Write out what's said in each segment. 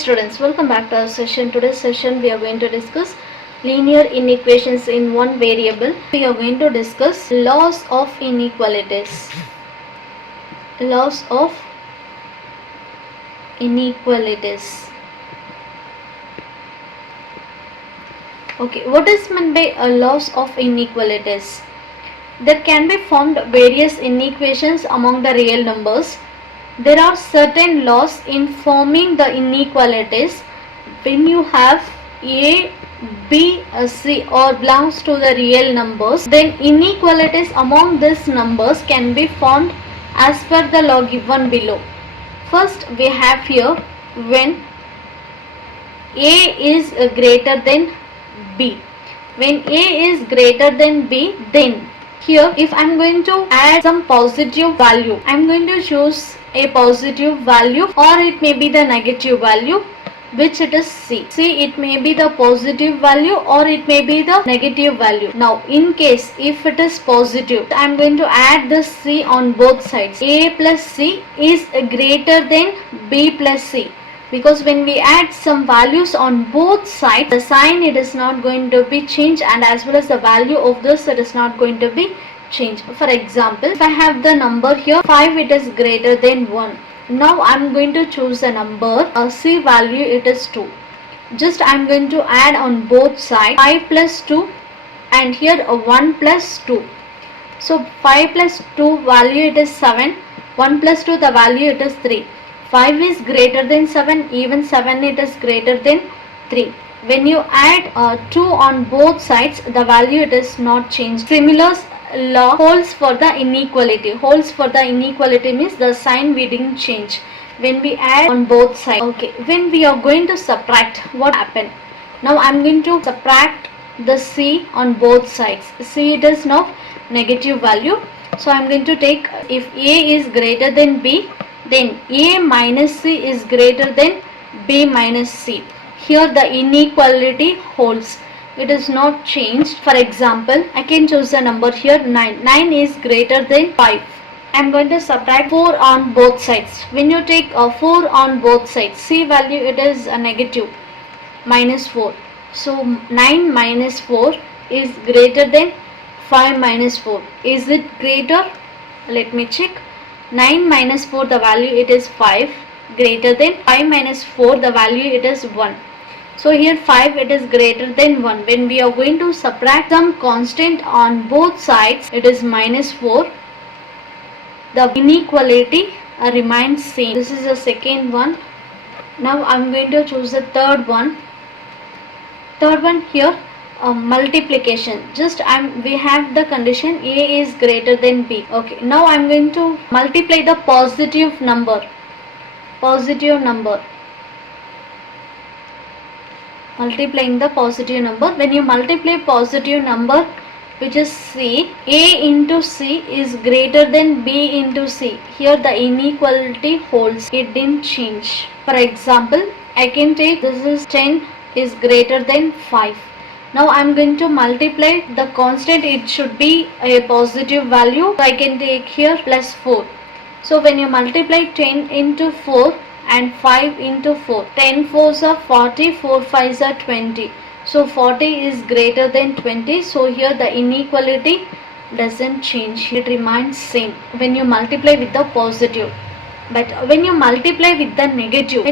students, welcome back to our session. Today's session we are going to discuss linear inequations in one variable. We are going to discuss laws of inequalities. Laws of inequalities. Okay, what is meant by a laws of inequalities? There can be formed various inequations among the real numbers. There are certain laws in forming the inequalities. When you have A, B, C or belongs to the real numbers, then inequalities among these numbers can be formed as per the law given below. First we have here when A is greater than B. When A is greater than B, then here if I am going to add some positive value, I am going to choose a positive value or it may be the negative value, which it is C. See, it may be the positive value or it may be the negative value. Now in case if it is positive, I am going to add the C on both sides. A plus C is greater than B plus C. Because when we add some values on both sides, the sign it is not going to be changed, and as well as the value of this it is not going to be changed. For example, if I have the number here 5, it is greater than 1. Now I am going to choose a number, C value it is 2. Just I am going to add on both sides 5 plus 2 and here 1 plus 2. So 5 plus 2 value it is 7, 1 plus 2 the value it is 3. 5 is greater than 7, even 7 it is greater than 3. When you add 2 on both sides, the value it is not changed. Similar law holds for the inequality. Holds for the inequality means the sign we didn't change when we add on both sides. Okay, when we are going to subtract, what happened? Now I am going to subtract the C on both sides. C it is now negative value. So I am going to take, if A is greater than B, then A minus C is greater than B minus C. Here the inequality holds. It is not changed. For example, I can choose a number here 9. 9 is greater than 5. I am going to subtract 4 on both sides. When you take 4 on both sides, C value it is a negative, minus 4. So 9 minus 4 is greater than 5 minus 4. Is it greater? Let me check. 9 minus 4 the value it is 5, greater than 5 minus 4 the value it is 1. So here 5 it is greater than 1. When we are going to subtract some constant on both sides, it is minus 4. The inequality remains same. This is the second one. Now I am going to choose the third one. Third one here, multiplication. Just we have the condition A is greater than B. Okay, now I am going to multiply the positive number. Multiplying the positive number. When you multiply positive number, which is C, A into C is greater than B into C. Here the inequality holds. It didn't change. For example, I can take this is 10 is greater than 5. Now I am going to multiply the constant. It should be a positive value. So I can take here plus 4. So when you multiply 10 into 4 and 5 into 4, 10 4s are 40, 4 5s are 20. So 40 is greater than 20. So here the inequality doesn't change. It remains same when you multiply with the positive. But when you multiply with the negative,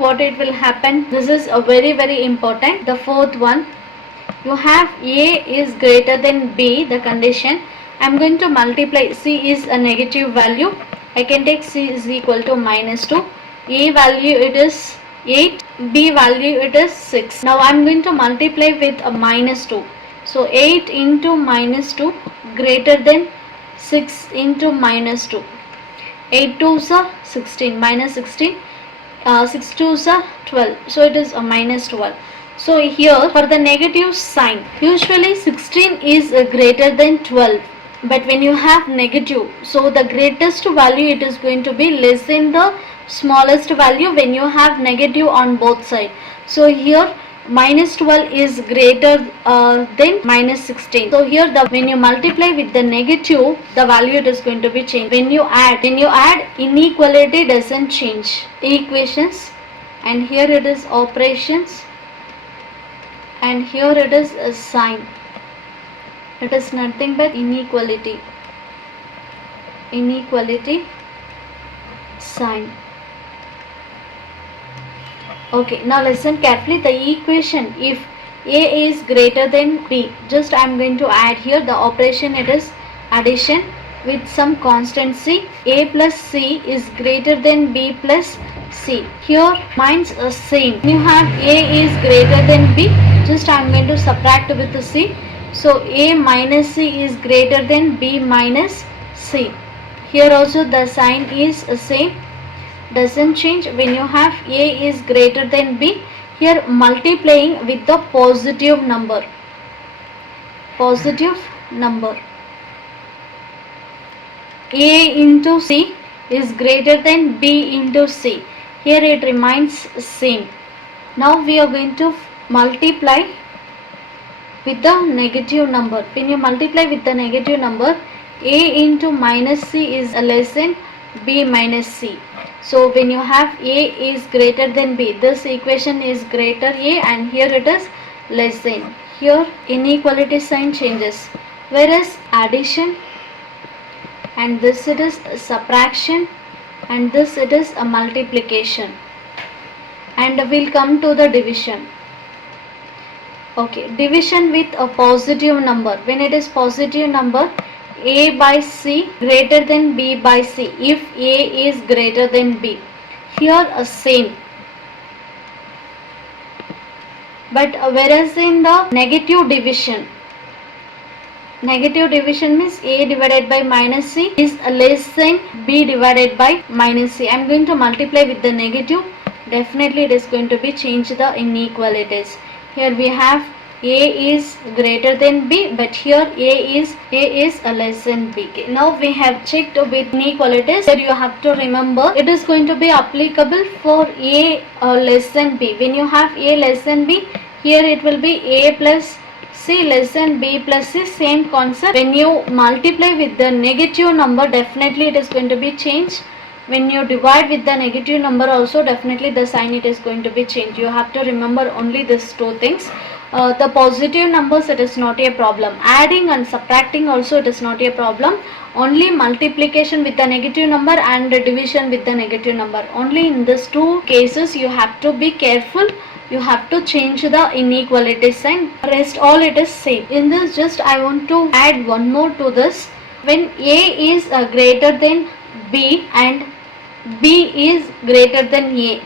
what it will happen? This is a very important. The fourth one, you have A is greater than B, the condition. I am going to multiply. C is a negative value. I can take C is equal to minus 2. A value it is 8. B value it is 6. Now I am going to multiply with a minus 2. So 8 into minus 2 greater than 6 into minus 2. 8 2s are 16, minus 16, 6 2s are 12, so it is a minus 12. So here for the negative sign, usually 16 is greater than 12, but when you have negative, so the greatest value it is going to be less than the smallest value when you have negative on both sides. So here minus 12 is greater than minus 16. So here when you multiply with the negative, the value it is going to be changed. When you add, inequality doesn't change. Equations and here it is operations, and here it is a sign. It is nothing but inequality sign. Okay, now listen carefully. The equation, if A is greater than B, just I am going to add here the operation, it is addition with some constant C. A plus C is greater than B plus C. Here mine's same. When you have A is greater than B, just I am going to subtract with the C. So A minus C is greater than B minus C. Here also the sign is same, doesn't change. When you have A is greater than B, here multiplying with the positive number. A into C is greater than B into C. Here it remains same. Now we are going to multiply with the negative number. When you multiply with the negative number, A into minus C is less than B minus C. So when you have A is greater than B, this equation is greater A and here it is less than. Here inequality sign changes. Whereas addition, and this it is subtraction, and this it is a multiplication. And we'll come to the division. Okay, division with a positive number. When it is positive number, A by C greater than B by C. If A is greater than B, here a same. But whereas in the negative division means A divided by minus C is less than B divided by minus C. I am going to multiply with the negative. Definitely it is going to be change the inequalities. Here we have A is greater than B, but here A is less than B. Okay, now we have checked with inequalities. Here you have to remember it is going to be applicable for A less than B. When you have A less than B, here it will be A plus C less than B plus C, same concept. When you multiply with the negative number, definitely it is going to be changed. When you divide with the negative number also, definitely the sign it is going to be changed. You have to remember only these two things. The positive numbers, it is not a problem. Adding and subtracting also, it is not a problem. Only multiplication with the negative number and division with the negative number. Only in these two cases you have to be careful. You have to change the inequality sign. Rest all it is same. In this, just I want to add one more to this. When A is greater than B and B is greater than A,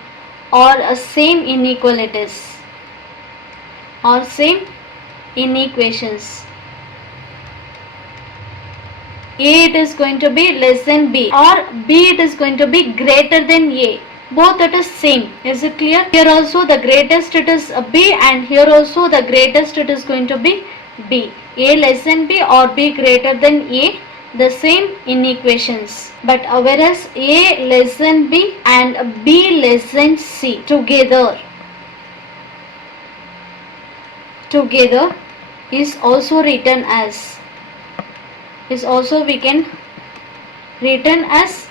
or same inequalities or same inequations, A it is going to be less than B or B it is going to be greater than A. Both it is same. Is it clear? Here also the greatest it is B and here also the greatest it is going to be B. A less than B or B greater than A, the same inequations. But whereas A less than B and B less than C together is also written as, we can written as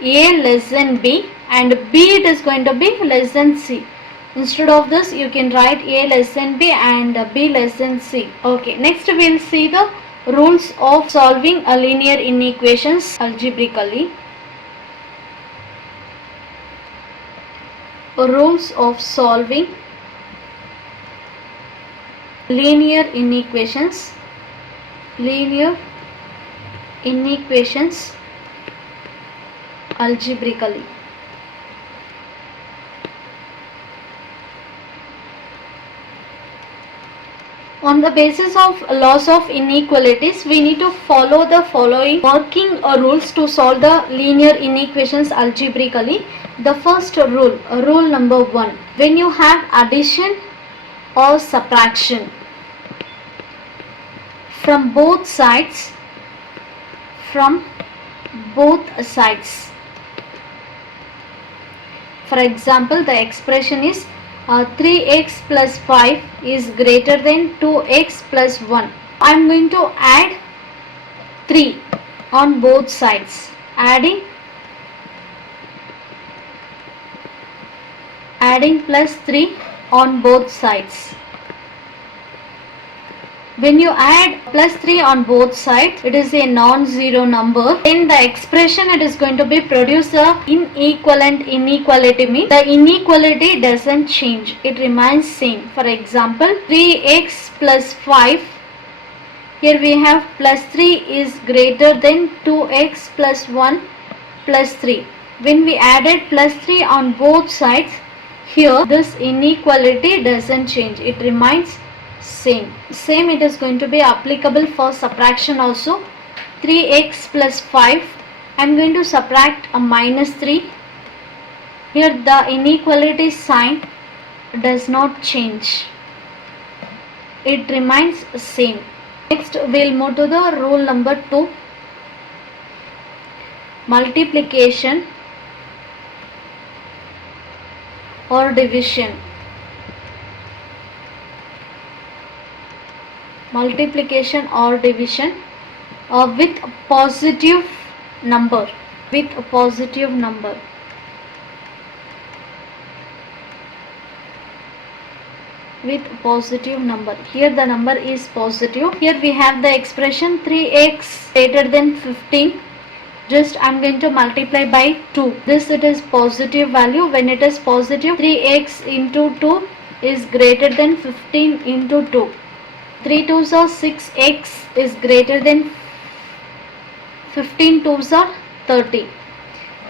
A less than B and B it is going to be less than C. Instead of this you can write A less than B and B less than C. Okay, next we will see the rules of solving a linear inequations algebraically. Rules of solving linear inequations algebraically. On the basis of laws of inequalities, we need to follow the following working rules to solve the linear inequations algebraically. The first rule, rule number 1, when you have addition or subtraction from both sides, for example, the expression is 3x plus 5 is greater than 2x plus 1. I am going to add 3 on both sides. adding plus 3 on both sides. When you add plus 3 on both sides, it is a non-zero number. In the expression, it is going to be produce a inequivalent inequality, means the inequality doesn't change. It remains same. For example, 3x plus 5. Here we have plus 3 is greater than 2x plus 1 plus 3. When we added plus 3 on both sides, here this inequality doesn't change. It remains same. It is going to be applicable for subtraction also. 3x plus 5, I am going to subtract a minus 3. Here the inequality sign does not change, it remains same. Next we will move to the rule number 2, multiplication or division. Multiplication or division with a positive number. With a positive number. With positive number. Here the number is positive. Here we have the expression 3x greater than 15. Just I am going to multiply by 2. This it is positive value. When it is positive, 3x into 2 is greater than 15 into 2. 3 2s are 6x is greater than 15 2s are 30.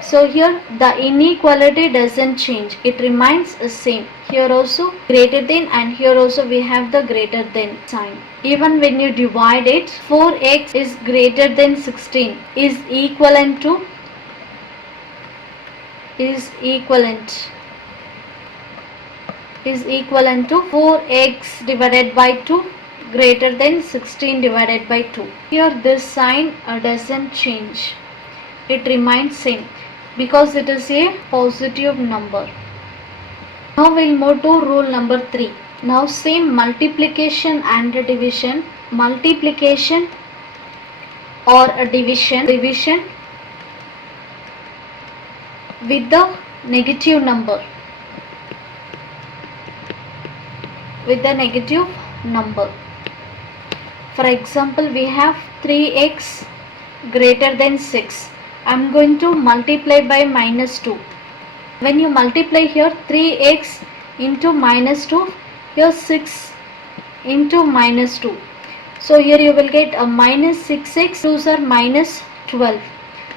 So here the inequality doesn't change. It remains the same. Here also greater than, and here also we have the greater than sign. Even when you divide it, 4x is greater than 16 is equivalent to 4x divided by 2 greater than 16 divided by 2. Here this sign doesn't change. It remains same because it is a positive number. Now we will move to rule number 3. Now same multiplication and division. Multiplication or division with the negative number. For example, we have 3x greater than 6. I am going to multiply by minus 2. When you multiply here 3x into minus 2, here 6 into minus 2. So here you will get a minus 6x, 2s are minus 12.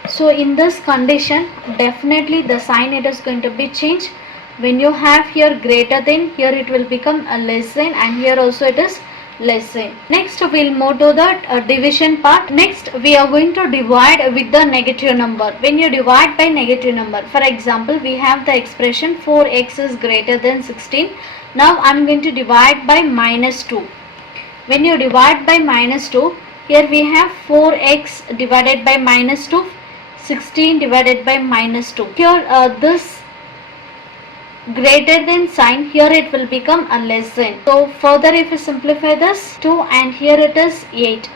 So in this condition, definitely the sign it is going to be changed. When you have here greater than, here it will become a less than, and here also it is less than. Next we will move to the division part. Next we are going to divide with the negative number. When you divide by negative number, for example, we have the expression 4x is greater than 16. Now I am going to divide by minus 2. When you divide by minus 2, here we have 4x divided by minus 2, 16 divided by minus 2. Here this greater than sign, here it will become a less than. So further if we simplify this, 2 and here it is 8.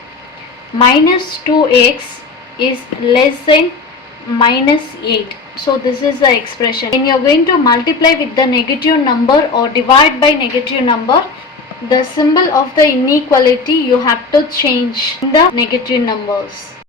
Minus 2x is less than minus 8. So this is the expression. When you are going to multiply with the negative number or divide by negative number, the symbol of the inequality you have to change in the negative numbers.